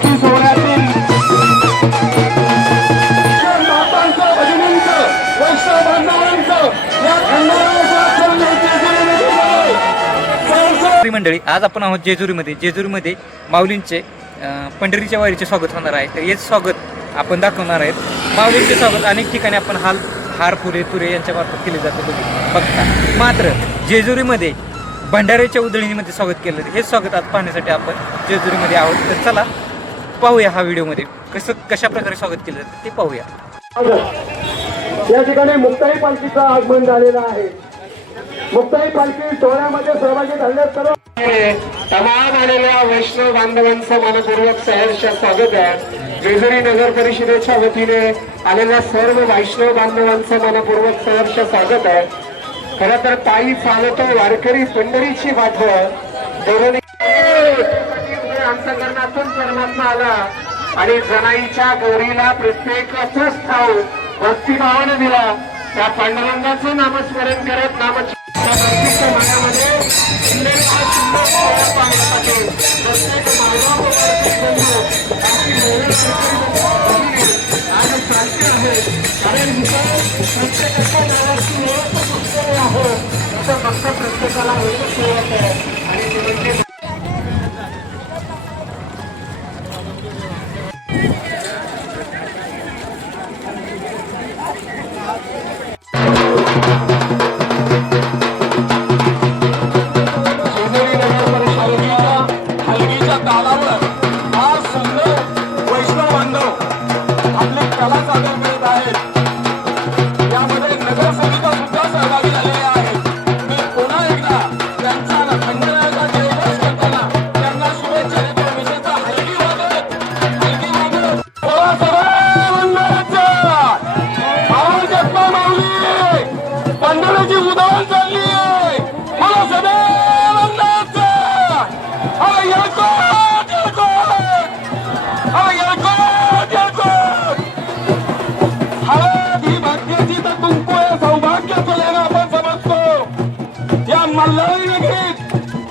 पालखी सोहळ्यातील मातांचं भजनींचं वैष्णव बांधवांचं या मंडळी आज आपण आहोत जेजुरीमध्ये माऊलींचे पंढरीच्या वारीचे स्वागत होणार आहे. तर हेच स्वागत आपण दाखवणार आहेत. माऊलींचे स्वागत अनेक ठिकाणी आपण हार फुले तुरे यांच्या मार्फत केले जाते बघता, मात्र जेजुरीमध्ये भंडाऱ्याच्या उधळणीमध्ये स्वागत केलं. हेच स्वागत आज पाहण्यासाठी आपण जेजुरीमध्ये आहोत. तर चला पाहूया हा व्हिडिओमध्ये कशा प्रकारे स्वागत केलं जातं ते पाहूया. या ठिकाणी मुक्ताई पालखीचं आगमन झालेलं आहे. मुक्ताई पालखी सोहळ्यामध्ये सहभागी झाले सर्व तमाम आलेल्या वैष्णव बांधवांचं मनपूर्वक सहर्ष स्वागत आहे. जेजुरी नगर परिषदेच्या वतीने आलेल्या सर्व वैष्णव बांधवांचं मनपूर्वक सहर्ष स्वागत आहे. खरं तर पायी चालतो वारकरी पंढरीची वाट अंतकरणातून परमात्मा आला आणि जनाईच्या गौरीला प्रत्येक ठाऊ भक्तिभावाने दिला. त्या पांडुरंगाचं नामस्मरण करत नामच्या मनामध्ये आज शांती आहे. कारण प्रत्येकाच्या नावाची आहे असं फक्त प्रत्येकाला ओळख आहे. आणि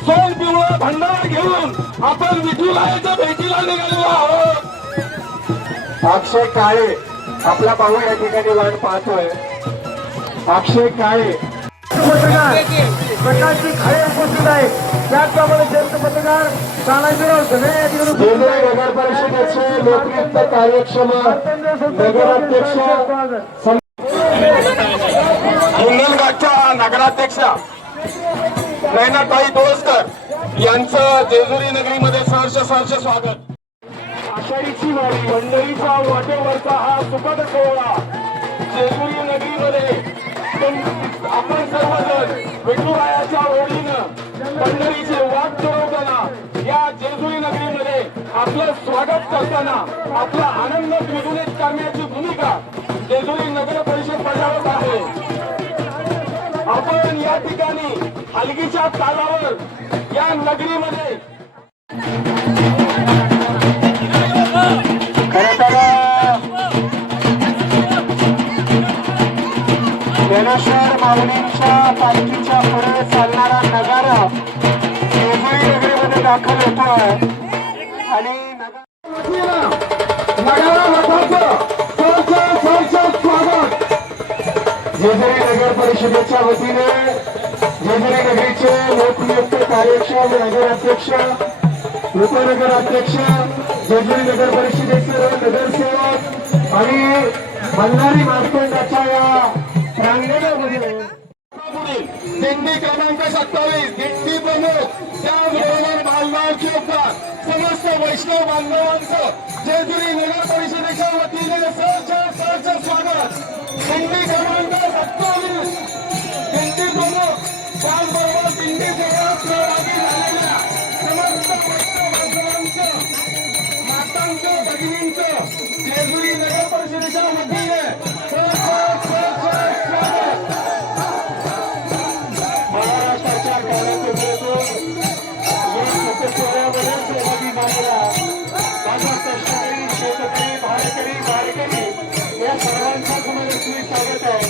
सोन पिवळा भंडारा घेऊन आपण विठुरायाच्या भेटीला निघालेलो आहोत. अक्षय काळे आपला भाऊ या ठिकाणी वाट पाहतोय. अक्षय काळे प्रकाशजी खाळे उपस्थित आहे. त्याचप्रमाणे ज्येष्ठ पत्रकार तानाजीराव धने या ठिकाणी नगर परिषदेचे लोकयुक्त कार्यक्षम नगराध्यक्ष हिंगणघाटच्या नगराध्यक्षा नयनाताई डोळसकर यांचं जेजुरी नगरीमध्ये सहर्ष स्वागत. आषाढीची वारी पंढरीच्या वाटेवरचा हा सुखद सोहळा जेजुरी नगरीमध्ये आपण सर्वजण विठुरायाच्या ओढीनं पंढरीची वाट चढवताना या जेजुरी नगरीमध्ये आपलं स्वागत करताना आपला आनंद द्विगुणित करण्याची भूमिका जेजुरी नगर परिषद बजावत आहे. आपण या ठिकाणी हलगीच्या तालावर या नगरीमध्ये ज्ञानेश्वर माऊलींच्या पालखीच्या पुढे चालणारा नगारा जेजुरी नगरीमध्ये दाखल होतोय आणि नगारा मठाचं स्वागत जेजुरी नगर परिषदेच्या वतीने जेजुरी नगरीचे लोकनियुक्त कार्यक्षम नगराध्यक्ष उपनगराध्यक्ष जेजुरी नगर परिषदेचे नगरसेवक आणि बंधारी मार्तंडाच्या या प्रांगणामध्ये दिंडी क्रमांक 27 दिंडी प्रमुख त्याचबरोबर बालगाव चौकात समस्त वैष्णव बांधवांचं जेजुरी नगर परिषदेच्या वतीने सहर्ष स्वागत. दिंडी क्रमांक 27 दिंडी प्रमुख त्याचबरोबर दिंडी सोहळ्यात सहभागी झालेल्या समस्त वैष्णव बांधवांचं मातांचं भगिनींचं जेजुरी नगर परिषदेच्या वतीने महाराष्ट्राच्या कानाकोपऱ्यातून या सोहळ्यामध्ये सहभागी झालेला माझा कष्टकरी शेतकरी भाडकरी या सर्वांच्या समोर स्वागत आहे.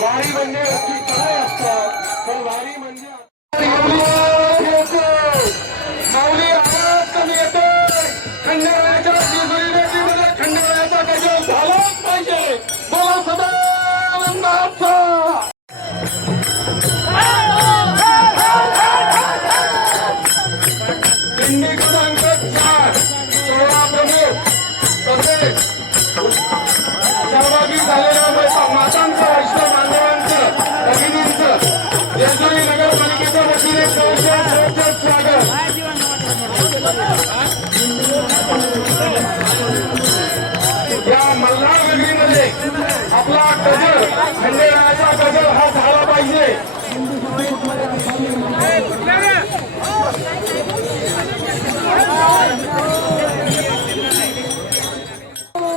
वारी म्हणजे नक्की काय असतं तर वारी म्हणजे माऊली आवाज कमी येतोय खंडेरायाच्या रंगाचा दिंडी क्रमांक 4 सोहळा प्रमुख तसेच सहभागी झालेल्या मातांचं वैष्णव बांधवांचं भगिनींचं जेजुरी नगरपालिकेच्या वतीने सहर्ष स्वागत. या मल्हार नगरीमध्ये आपला गजर खंडेरायाचा गजर हा झाला पाहिजे.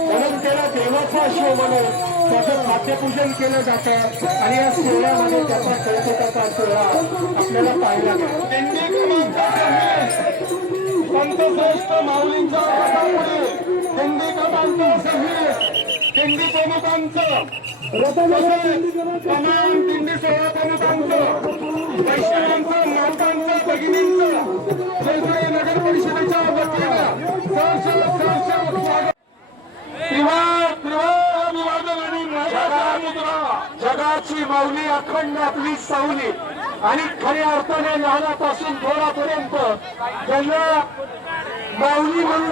म्हणून त्याला देवाचा शो म्हणून त्याचं खाद्यपूजन केलं जातं आणि या सोहळ्यामध्ये त्याचा कौतुकाचा सोहळा आपल्याला पाहायला मिळतो. दिंडी क्रमांक संतश्रेष्ठ माऊलींचा दिंडी क्रमांक 26 दिंडी प्रमुखांचं तमाम दिंडी सोहळा प्रमुखांचं वैष्णवांचं मातांचं भगिनींचं जेजुरी नगर परिषदेच्या वतीनं सहर्ष स्वागत. जगाची माऊली अखंड आपली सावली आणि खऱ्या अर्थाने लहानापासून थोरापर्यंत ज्यांना माऊली म्हणून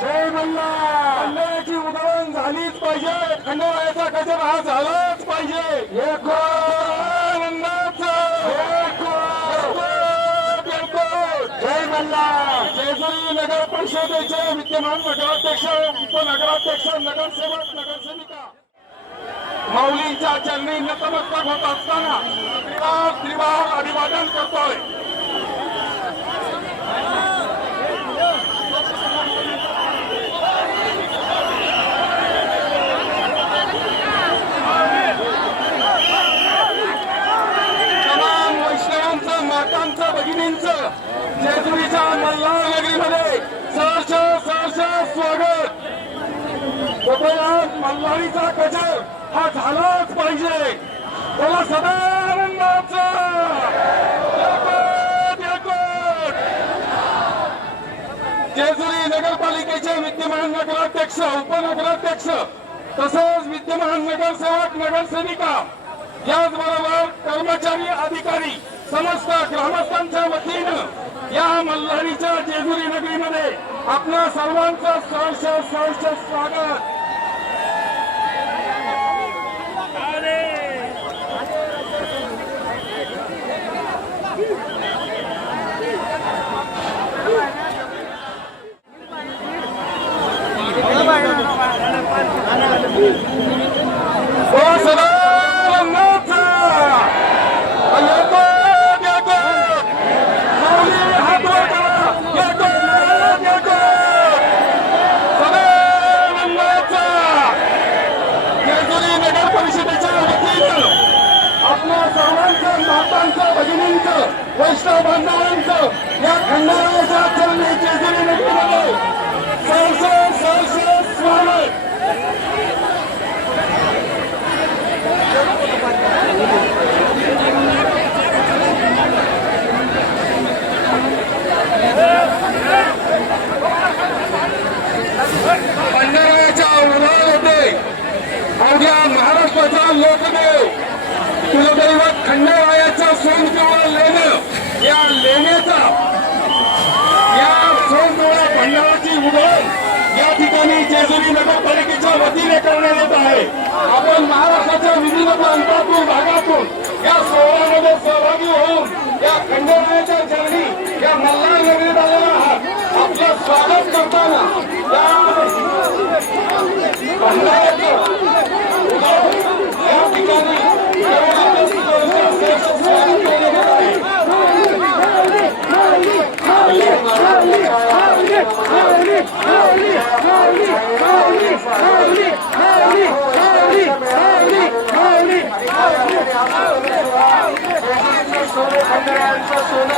जय मल्हार. खंडोबाची उधळण झालीच पाहिजे. खंडोबाचा गजर हा झालाच पाहिजे. जय मल्हार. जेजुरी नगर परिषदेचे विद्यमान नगराध्यक्ष उपनगराध्यक्ष नगरसेवक नगरसेविका माऊलींच्या चरणी नतमस्तक होत असताना त्रिवार अभिवादन करतोय. तमाम वैष्णवांचं मातांचं भगिनींचं जेजुरीच्या मल्हार नगरीमध्ये सहर्ष स्वागत. मल्हारीचा गजर हा झालाच पाहिजे. त्याला सदानंदाचा जेजुरी नगरपालिकेचे विद्यमान नगराध्यक्ष उपनगराध्यक्ष तसंच विद्यमान नगरसेवक नगरसेविका याचबरोबर कर्मचारी अधिकारी समस्त ग्रामस्थांच्या वतीनं या मल्हारीच्या जेजुरी नगरीमध्ये आपल्या सर्वांचं सहर्ष स्वागत. भगिनींचं वैष्णव बांधवांचं या खंडाळाच्या चरणी जेजुरी नगरीमध्ये सहर्ष स्वागत. खंडाळाच्या उन्हाळ्यामध्ये अवघ्या महाराष्ट्राचा लोकदेव कुलदैवत खंडेरायाचा सोनपिवळा लेणं या लेण्याचा या सोनपिवळा भंडाराची उधळण या ठिकाणी जेजुरी नगरपालिकेच्या वतीने करण्यात येत आहे. आपण महाराष्ट्राच्या विविध प्रांतातून भागातून या सोहळ्यामध्ये सहभागी होऊन या खंडेरायाच्या चरणी या मल्हार नगरीत आलेला आहात. आपलं स्वागत करताना या ठिकाणी सोनं